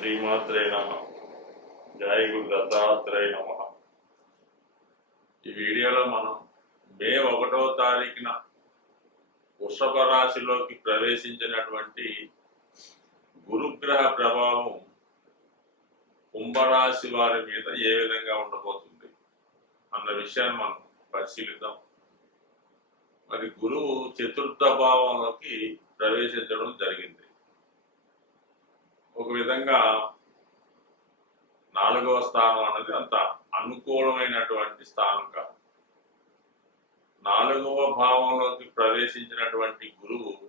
శ్రీమాత్రే నమ. జయ గురు దత్తాత్రేయ నమ. ఈ వీడియోలో మనం మే ఒకటో తారీఖున వృషభ రాశిలోకి ప్రవేశించినటువంటి గురుగ్రహ ప్రభావం కుంభరాశి వారి మీద ఏ విధంగా ఉండబోతుంది అన్న విషయాన్ని మనం పరిశీలిద్దాం. మరి గురువు చతుర్థ భావంలోకి ప్రవేశించడం జరిగింది. ఒక విధంగా నాలుగవ స్థానం అన్నది అంత అనుకూలమైనటువంటి స్థానం కాదు. నాలుగవ భావంలోకి ప్రవేశించినటువంటి గురువు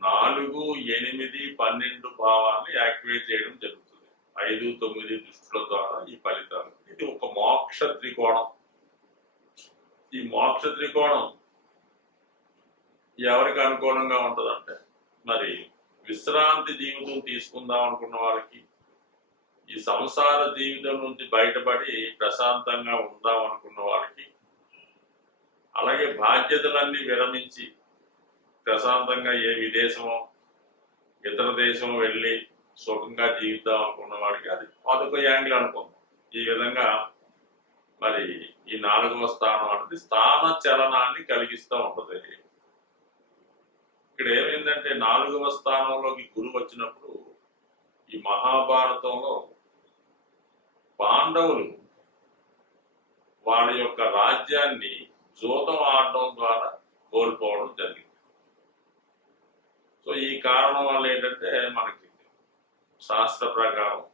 నాలుగు ఎనిమిది పన్నెండు భావాన్ని యాక్టివేట్ చేయడం జరుగుతుంది. ఐదు తొమ్మిది దృష్టిల ద్వారా ఈ ఫలితాలు. ఇది ఒక మోక్ష త్రికోణం. ఈ మోక్ష త్రికోణం ఎవరికి అనుకూలంగా ఉంటుందంటే మరి విశ్రాంతి జీవితం తీసుకుందాం అనుకున్న వారికి ఈ సంసార జీవితం నుంచి బయటపడి ప్రశాంతంగా ఉందాం అనుకున్న వారికి అలాగే బాధ్యతలన్నీ విరమించి ప్రశాంతంగా ఏ విదేశమో ఇతర దేశం వెళ్ళి సుఖంగా జీవిద్దాం అనుకున్న వాడికి అది అదొక యాంగిల్ అనుకుందాం. ఈ విధంగా మరి ఈ నాలుగవ స్థానం అనేది స్థాన చలనాన్ని కలిగిస్తూ ఉంటుంది. ఇక్కడ ఏమైందంటే నాలుగవ స్థానంలోకి గురువు వచ్చినప్పుడు ఈ మహాభారతంలో పాండవులు వాళ్ళ యొక్క రాజ్యాన్ని జూతం ఆడడం ద్వారా కోల్పోవడం జరిగింది. సో ఈ కారణం వల్ల ఏంటంటే మనకి శాస్త్ర ప్రకారం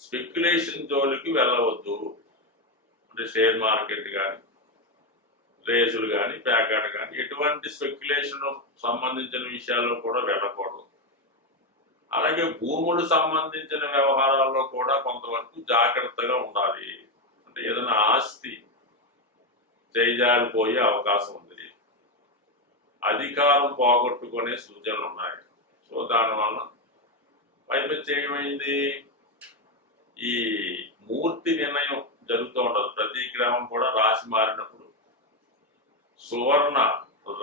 స్పెక్యులేషన్ జోలికి వెళ్ళవద్దు. అంటే షేర్ మార్కెట్ కానీ రేసులు కానీ ప్యాకెట్ కానీ ఎటువంటి స్పెక్యులేషన్ సంబంధించిన విషయాల్లో కూడా వెళ్ళకూడదు. అలాగే భూములు సంబంధించిన వ్యవహారాల్లో కూడా కొంతవరకు జాగ్రత్తగా ఉండాలి. అంటే ఏదైనా ఆస్తి చేజారిపోయే అవకాశం ఉంది. అధికారం పోగొట్టుకునే సూచనలు ఉన్నాయి. సో దానివల్ల పైపెచ్చి ఏమైంది? ఈ మూర్తి నిర్ణయం జరుగుతూ ఉండదు ప్రతి గ్రహం కూడా రాసి మారినప్పుడు సువర్ణ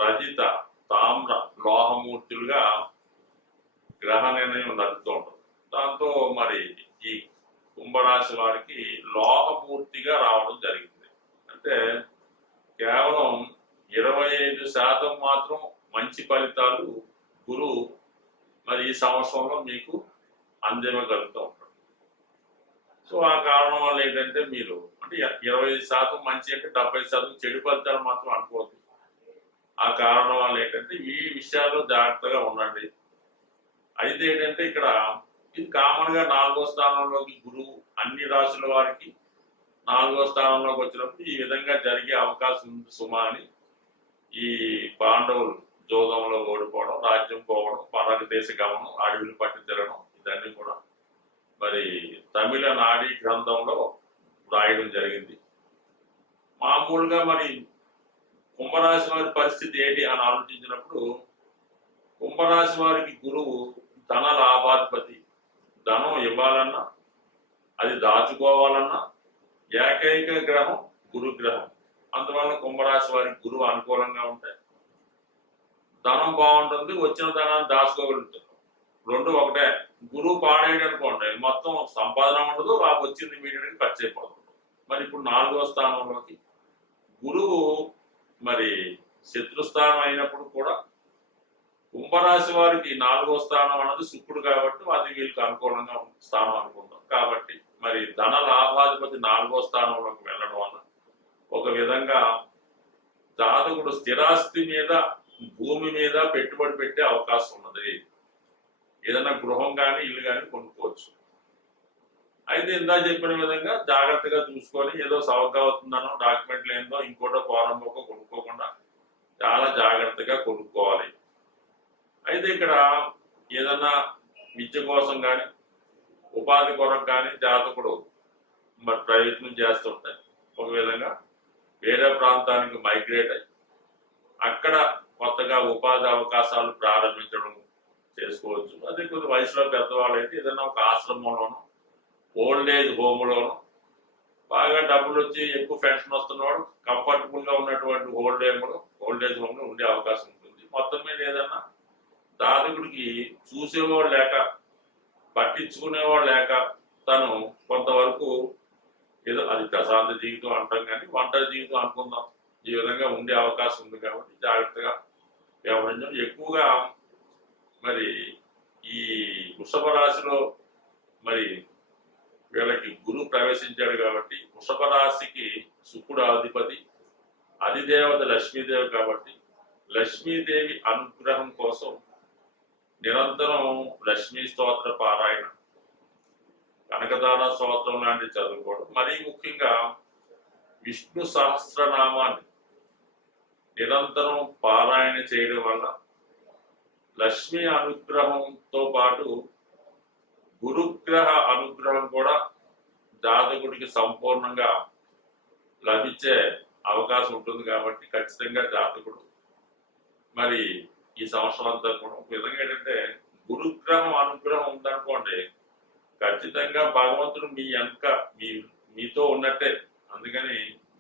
రజిత తామ్ర లోహమూర్తులుగా గ్రహ నిర్ణయం జరుగుతూ ఉంటుంది. దాంతో మరి ఈ కుంభరాశి వారికి లోహమూర్తిగా రావడం జరిగింది. అంటే కేవలం ఇరవై ఐదు శాతం మాత్రం మంచి ఫలితాలు గురువు మరి ఈ సంవత్సరంలో మీకు అందివ్వగలుగుతూ ఉంటాడు సో ఆ కారణం వల్ల ఏంటంటే మీరు అంటే ఇరవై శాతం మంచి అంటే డెబ్బై శాతం చెడు ఫలితాలు మాత్రం అనుకోవద్దు. ఆ కారణం వల్ల ఏంటంటే ఈ విషయాల్లో జాగ్రత్తగా ఉండండి. అయితే ఏంటంటే ఇక్కడ ఇది కామన్గా నాలుగో స్థానంలోకి గురువు అన్ని రాశుల వారికి నాలుగో స్థానంలోకి వచ్చినప్పుడు ఈ విధంగా జరిగే అవకాశం ఉంది సుమా అని. ఈ పాండవులు జోదంలో ఓడిపోవడం రాజ్యం పోవడం పరాగ దేశ గమనం అడవిని పట్టి తిరగడం ఇదన్నీ కూడా మరి తమిళ నాడీ గ్రంథంలో రాయడం జరిగింది. మామూలుగా మరి కుంభరాశి వారి పరిస్థితి ఏంటి అని ఆలోచించినప్పుడు కుంభరాశి వారికి గురువు ధన లాభాధిపతి. ధనం ఇవ్వాలన్నా అది దాచుకోవాలన్నా ఏకైక గ్రహం గురుగ్రహం. అందువల్ల కుంభరాశి వారికి గురువు అనుకూలంగా ఉంటాయి. ధనం బాగుంటుంది వచ్చిన ధనాన్ని దాచుకోగలుగుతారు. రెండు ఒకటే. గురువు పాడేయడం అనుకోండి మొత్తం సంపాదన ఉండదు ఆ వచ్చింది ఇమీడియట్గా ఖర్చు అయిపోతుంది. మరి ఇప్పుడు నాలుగో స్థానంలోకి గురువు మరి శత్రుస్థానం అయినప్పుడు కూడా కుంభరాశి వారికి నాలుగో స్థానం అన్నది శుక్రుడు కాబట్టి అది వీళ్ళకి అనుకూలంగా స్థానం అనుకుందాం కాబట్టి మరి ధన లాభాధిపతి నాలుగో స్థానంలోకి వెళ్ళడం వల్ల ఒక విధంగా జాతకుడు స్థిరాస్తి మీద భూమి మీద పెట్టుబడి పెట్టే అవకాశం ఉన్నది. ఏదైనా గృహం కానీ ఇల్లు కానీ కొనుక్కోవచ్చు. అయితే ఇందా చెప్పిన విధంగా జాగ్రత్తగా చూసుకొని ఏదో సవగ్గా అవుతుందనో డాక్యుమెంట్లు ఏందో ఇంకోటో పోరంబోకో కొనుక్కోకుండా చాలా జాగ్రత్తగా కొనుక్కోవాలి. అయితే ఇక్కడ ఏదన్నా విద్య కోసం కానీ ఉపాధి కొరకు కానీ జాతకుడు మరి ప్రయత్నం చేస్తుంటాయి ఒక విధంగా వేరే ప్రాంతానికి మైగ్రేట్ అయ్యి అక్కడ కొత్తగా ఉపాధి అవకాశాలు ప్రారంభించడం చేసుకోవచ్చు. అదే కొద్ది వయసులో పెద్దవాళ్ళు అయితే ఏదైనా ఒక ఆశ్రమంలోనో ఓల్డ్ ఏజ్ హోమ్లోనో బాగా డబ్బులు వచ్చి ఎక్కువ పెన్షన్ వస్తున్నవాడు కంఫర్టబుల్గా ఉన్నటువంటి ఓల్డ్ ఏజ్లో ఓల్డ్ ఏజ్ హోమ్లో ఉండే అవకాశం ఉంటుంది. మొత్తం మీద ఏదన్నా దాతకుడికి చూసేవాడు లేక పట్టించుకునేవాడు లేక తను కొంతవరకు ఏదో అది ప్రశాంత జీవితం అంటాం కానీ ఒంటరి జీవితం అనుకుందాం. ఈ విధంగా ఉండే అవకాశం ఉంది కాబట్టి జాగ్రత్తగా వ్యవహరించడం. ఎక్కువగా మరి ఈ వృషభ రాశిలో మరి వీళ్ళకి గురువు ప్రవేశించాడు కాబట్టి వృషభ రాశికి శుక్రుడు అధిపతి అధిదేవత లక్ష్మీదేవి కాబట్టి లక్ష్మీదేవి అనుగ్రహం కోసం నిరంతరం లక్ష్మీ స్తోత్ర పారాయణ కనకదాన స్తోత్రం లాంటివి చదువుకోవడం. మరీ ముఖ్యంగా విష్ణు సహస్రనామాన్ని నిరంతరం పారాయణ చేయడం వల్ల లక్ష్మి అనుగ్రహంతో పాటు గురుగ్రహ అనుగ్రహం కూడా జాతకుడికి సంపూర్ణంగా లభించే అవకాశం ఉంటుంది కాబట్టి ఖచ్చితంగా జాతకుడు మరి ఈ సంవత్సరం అంతా కూడా ఒక విధంగా ఏంటంటే గురుగ్రహం అనుగ్రహం ఉందనుకోండి ఖచ్చితంగా భగవంతుడు మీ వెనక మీ మీతో ఉన్నట్టే. అందుకని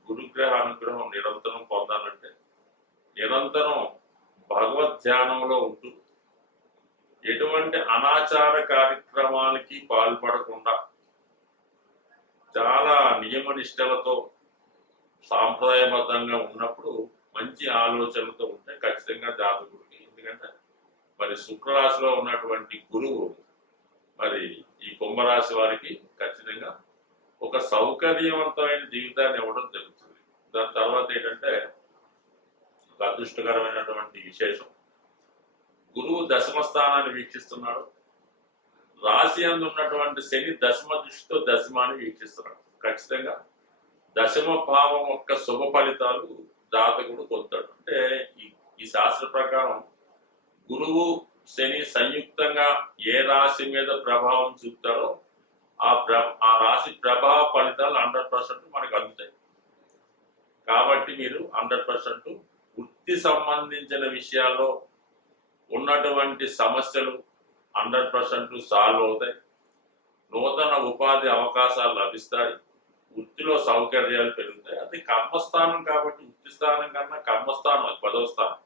గురుగ్రహ అనుగ్రహం నిరంతరం పొందాలంటే నిరంతరం భగవద్ ధ్యానంలో ఉంటూ ఎటువంటి అనాచార కార్యక్రమాలకి పాల్పడకుండా చాలా నియమ నిష్టలతో సాంప్రదాయబద్ధంగా ఉన్నప్పుడు మంచి ఆలోచనలతో ఉంటే ఖచ్చితంగా జాతకుడికి ఎందుకంటే మరి శుక్రరాశిలో ఉన్నటువంటి గురువు మరి ఈ కుంభరాశి వారికి ఖచ్చితంగా ఒక సౌకర్యవంతమైన జీవితాన్ని ఇవ్వడం జరుగుతుంది. దాని తర్వాత ఏంటంటే ఒక అదృష్టకరమైనటువంటి విశేషం. గురువు దశమ స్థానాన్ని వీక్షిస్తున్నాడు. రాశి అందు ఉన్నటువంటి శని దశమ దృష్టితో దశమాన్ని వీక్షిస్తున్నాడు. ఖచ్చితంగా దశమ భావం యొక్క శుభ ఫలితాలు జాతకుడు పొందుతాడు. అంటే ఈ ఈ శాస్త్ర ప్రకారం గురువు శని సంయుక్తంగా ఏ రాశి మీద ప్రభావం చూపుతారో ఆ ప్ర ఆ రాశి ప్రభావ ఫలితాలు హండ్రెడ్ పర్సెంట్ మనకు అందుతాయి. కాబట్టి మీరు హండ్రెడ్ పర్సెంట్ వృత్తి సంబంధించిన విషయాల్లో ఉన్నటువంటి సమస్యలు హండ్రెడ్ పర్సెంట్ సాల్వ్ అవుతాయి. నూతన ఉపాధి అవకాశాలు లభిస్తాయి. వృత్తిలో సౌకర్యాలు పెరుగుతాయి. అది కర్మస్థానం కాబట్టి వృత్తి స్థానం కన్నా కర్మస్థానం అది పదవ స్థానం.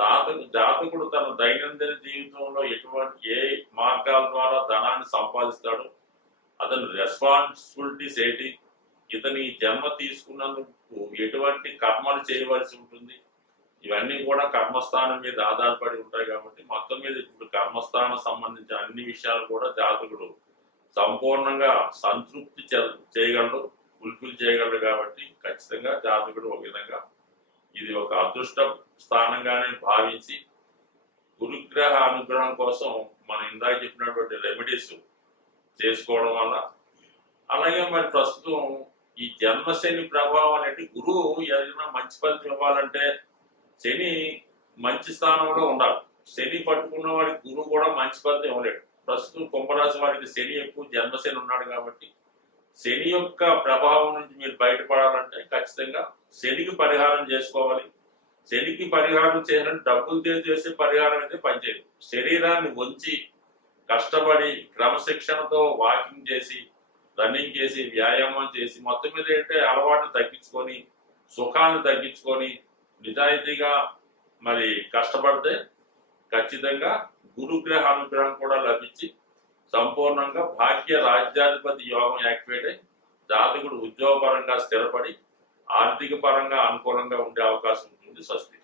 జాతకు జాతకుడు తన దైనందిన జీవితంలో ఎటువంటి ఏ మార్గాల ద్వారా ధనాన్ని సంపాదిస్తాడో అతని రెస్పాన్సిబిలిటీస్ ఏంటి? ఇతని జన్మ తీసుకున్నందుకు ఎటువంటి కర్మలు చేయవలసి ఉంటుంది? ఇవన్నీ కూడా కర్మస్థానం మీద ఆధారపడి ఉంటాయి కాబట్టి మొత్తం మీద ఇప్పుడు కర్మస్థానం సంబంధించిన అన్ని విషయాలు కూడా జాతకుడు సంపూర్ణంగా సంతృప్తి చేయగలడు ఫుల్ఫిల్ చేయగలడు కాబట్టి ఖచ్చితంగా జాతకుడు ఒక విధంగా ఇది ఒక అదృష్ట స్థానంగానే భావించి గురుగ్రహ అనుగ్రహం కోసం మనం ఇందాక చెప్పినటువంటి రెమెడీస్ చేసుకోవడం వల్ల అలాగే మరి ప్రస్తుతం ఈ జన్మశని ప్రభావం అనేది గురువు ఏదైనా మంచి ఫలితం ఇవ్వాలంటే శని మంచి స్థానంలో ఉండాలి శని పట్టుకున్న వాడికి గురువు కూడా మంచి ఫలితం ఇవ్వలేడు. ప్రస్తుతం కుంభరాశి వారికి శని ఎక్కువ జన్మశని ఉన్నాడు కాబట్టి శని యొక్క ప్రభావం నుంచి మీరు బయటపడాలంటే ఖచ్చితంగా శనికి పరిహారం చేసుకోవాలి. శనికి పరిహారం చేయాలంటే డబ్బులు తీసి చేసే పరిహారం అయితే పనిచేయదు. శరీరాన్ని వంచి కష్టపడి క్రమశిక్షణతో వాకింగ్ చేసి రన్నింగ్ చేసి వ్యాయామం చేసి మొత్తం మీద ఏంటంటే అలవాటు తగ్గించుకొని సుఖాన్ని తగ్గించుకొని నిజాయితీగా మరి కష్టపడితే ఖచ్చితంగా గురుగ్రహ అనుగ్రహం కూడా లభించి సంపూర్ణంగా భాగ్య రాజ్యాధిపతి యోగం యాక్టివేట్ అయి జాతకుడు ఉద్యోగపరంగా స్థిరపడి ఆర్థిక పరంగా అనుకూలంగా ఉండే అవకాశం ఉంటుంది స్వస్తి.